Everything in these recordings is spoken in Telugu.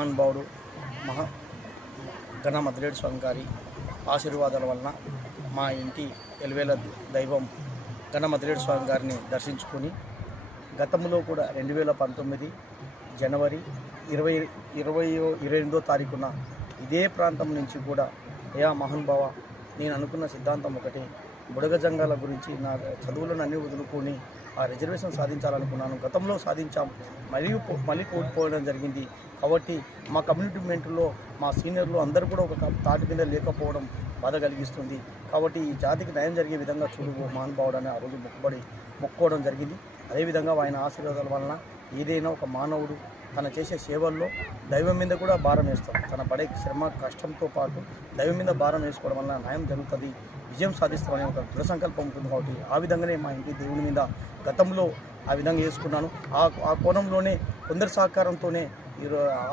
మహానుభావుడు మహా గణ మద్దిలేటి స్వామి గారి ఆశీర్వాదాల వలన మా ఇంటి ఎలివేల దైవం గణ మద్దిలేటి స్వామి గారిని దర్శించుకొని గతంలో కూడా 2019 జనవరి 28వ తారీఖున ఇదే ప్రాంతం నుంచి కూడా మహానుభావ నేను అనుకున్న సిద్ధాంతం ఒకటి, బుడగజంగాల గురించి నా చదువులను అన్ని వదులుకొని ఆ రిజర్వేషన్ సాధించాలనుకున్నాను. గతంలో సాధించాం, మళ్ళీ కోల్పోవడం జరిగింది. కాబట్టి మా కమ్యూనిటీ మెంట్లో మా సీనియర్లు అందరూ కూడా ఒక తాటి మీద లేకపోవడం బాధ కలిగిస్తుంది. కాబట్టి ఈ జాతికి న్యాయం జరిగే విధంగా చూడు మహానుభావుడని ఆ రోజు మొక్కోవడం జరిగింది. అదేవిధంగా ఆయన ఆశీర్వాదాల వలన ఏదైనా ఒక మానవుడు తన చేసే సేవల్లో దైవం మీద కూడా భారం వేస్తాం. తన పడే శ్రమ కష్టంతో పాటు దైవం మీద భారం వేసుకోవడం వలన న్యాయం జరుగుతుంది, విజయం సాధిస్తామనే ఒక దృఢ సంకల్పం ఉంటుంది. కాబట్టి ఆ విధంగానే మా ఇంటి దేవుని మీద గతంలో ఆ విధంగా వేసుకున్నాను. ఆ కోణంలోనే కొందరి సహకారంతోనే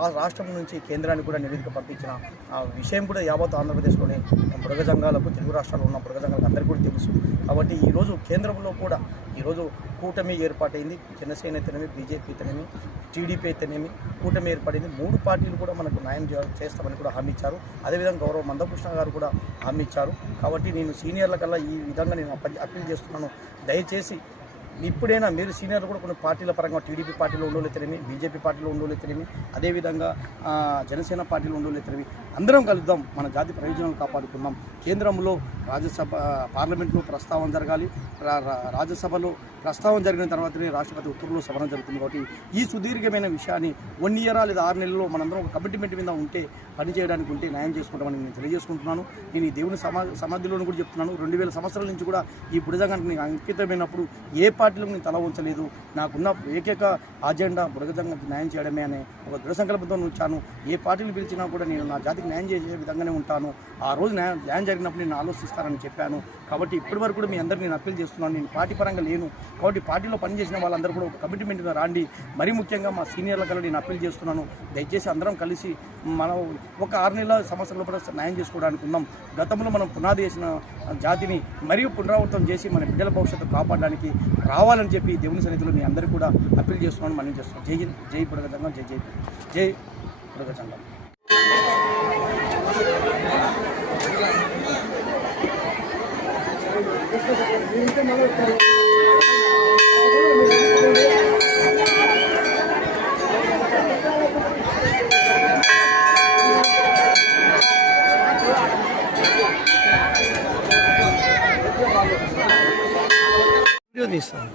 ఆ రాష్ట్రం నుంచి కేంద్రానికి కూడా నివేదిక పంపించిన ఆ విషయం కూడా యావత్ ఆంధ్రప్రదేశ్లోనే బుడగజంగాలకు, తెలుగు రాష్ట్రాల్లో ఉన్న బుడగజంగాలకు అందరికీ కూడా తెలుసు. కాబట్టి ఈరోజు కేంద్రంలో కూడా ఈరోజు కూటమి ఏర్పాటైంది. జనసేన అయితేనేమి, బీజేపీ అయితేనేమి, టీడీపీ అయితేనేమి కూటమి ఏర్పడింది. 3 పార్టీలు కూడా మనకు న్యాయం చేస్తామని కూడా హామీ ఇచ్చారు. అదేవిధంగా గౌరవ మందకృష్ణ గారు కూడా హామీ ఇచ్చారు. కాబట్టి నేను సీనియర్ల కల్లా ఈ విధంగా నేను అప్పీల్ చేస్తున్నాను. దయచేసి ఇప్పుడైనా మీరు సీనియర్లు కూడా కొన్ని పార్టీల పరంగా టీడీపీ పార్టీలో ఉండోలేతేనేమి, బీజేపీ పార్టీలో ఉండోలేతేనేమి, అదేవిధంగా జనసేన పార్టీలో ఉండోలేతేనేమి, అందరం కలుద్దాం, మన జాతి ప్రయోజనాలు కాపాడుకుందాం. కేంద్రంలో రాజ్యసభ పార్లమెంట్లో ప్రస్తావన జరగాలి. రాజ్యసభలో ప్రస్తావన జరిగిన తర్వాతనే రాష్ట్రపతి ఉత్తర్వులు సవరణ జరుగుతుంది. కాబట్టి ఈ సుదీర్ఘమైన విషయాన్ని 1 ఇయర్ లేదా 6 నెలల్లో మనందరం ఒక కమిట్మెంట్ మీద ఉంటే, పని చేయడానికి ఉంటే న్యాయం చేసుకుంటామని నేను తెలియజేసుకుంటున్నాను. నేను ఈ దేవుని సమాధిలోనూ కూడా చెప్తున్నాను. 2000 సంవత్సరాల నుంచి కూడా ఈ బుడగజంగానికి నేను అంకితమైనప్పుడు ఏ పార్టీలకు నేను తల ఉంచలేదు. నాకున్న ఏకైక అజెండా బుడగజంగాకి న్యాయం చేయడమే అనే ఒక దృఢ సంకల్పంతో ఉంచాను. ఏ పార్టీలు పిలిచినా కూడా నేను నా జాతికి న్యాయం చేసే విధంగానే ఉంటాను. ఆ రోజు న్యాయం జరిగినప్పుడు నేను ఆలోచిస్తానని చెప్పాను. కాబట్టి ఇప్పటి వరకు కూడా మీ అందరికీ నేను అప్పీల్ చేస్తున్నాను. నేను పార్టీ పరంగా లేను కాబట్టి పార్టీలో పనిచేసిన వాళ్ళందరూ కూడా ఒక కమిట్మెంట్ మీద రాండి. మరీ ముఖ్యంగా మా సీనియర్ల కల్లా నేను అప్పీల్ చేస్తున్నాను. దయచేసి అందరం కలిసి మనం ఒక 6 నెలల సంవత్సరాల లోపల న్యాయం చేసుకోవడానికి ఉన్నాం. గతంలో మనం పునాది చేసిన జాతిని మరియు పునరావృతం చేసి మన బిడ్డల భవిష్యత్తు కాపాడడానికి రావాలని చెప్పి దేవుని సన్నిధిలో మీ అందరికీ కూడా అప్పీల్ చేస్తున్నాను, మనం చేస్తున్నాం. జై హింద్, జై బుడగజంగం, జై బుడగజంగం. తీస్తాను.